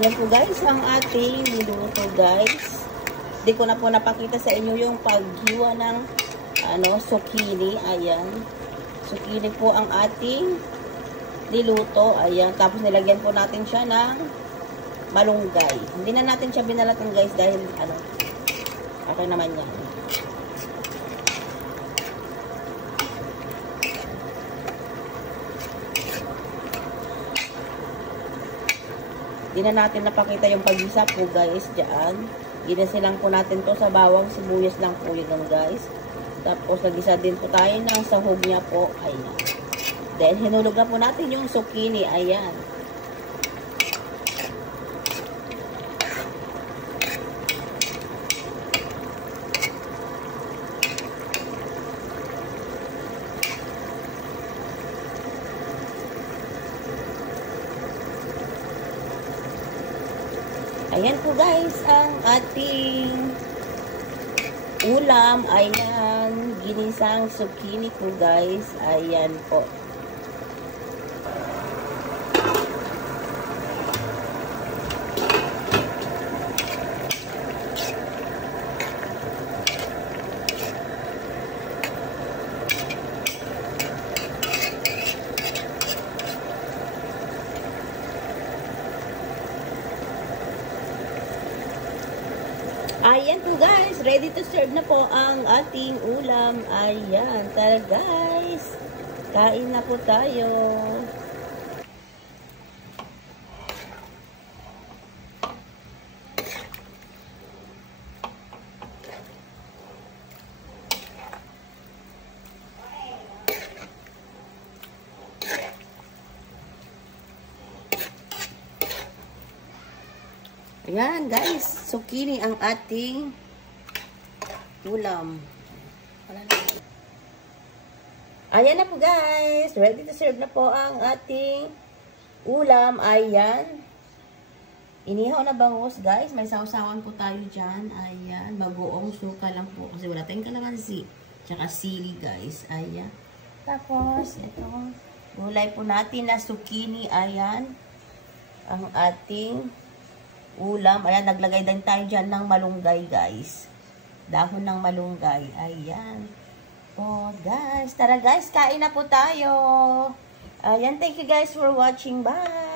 Ayan po guys, ang ating niluto guys. Hindi ko na po napakita sa inyo yung paghiwa ng zucchini. Ayan. Zucchini po ang ating niluto. Ayan. Tapos nilagyan po natin siya ng malunggay. Hindi na natin siya binalatan guys dahil okay naman yan. Hindi na natin napakita yung pag-isa po guys dyan. Ginasilang po natin to sa bawang sibuyas lang po yun guys. Tapos nag-isa din po tayo ng sahog niya po. Ayan. Then hinulog na po natin yung zucchini. Ayan. Ayan po guys, ang ating ulam. Ayan, ginisang zucchini po guys. Ayan po. Ayan po guys, ready to serve na po ang ating ulam. Ayan, tara guys, kain na po tayo. Ayan guys, zucchini ang ating ulam. Ayan na po guys, ready to serve na po ang ating ulam. Ayan. Inihaw na bangus guys, may sausawan po tayo dyan. Ayan, bagoong suka lang po kasi wala tayong kalamansi. Tsaka sili guys. Ayan. Tapos, ito, gulay po natin na zucchini. Ayan, ang ating ulam. Ayan, naglagay din tayo dyan ng malunggay guys. Dahon ng malunggay. Ayan. Oh guys, tara guys, kain na po tayo. Ayan, thank you guys for watching. Bye!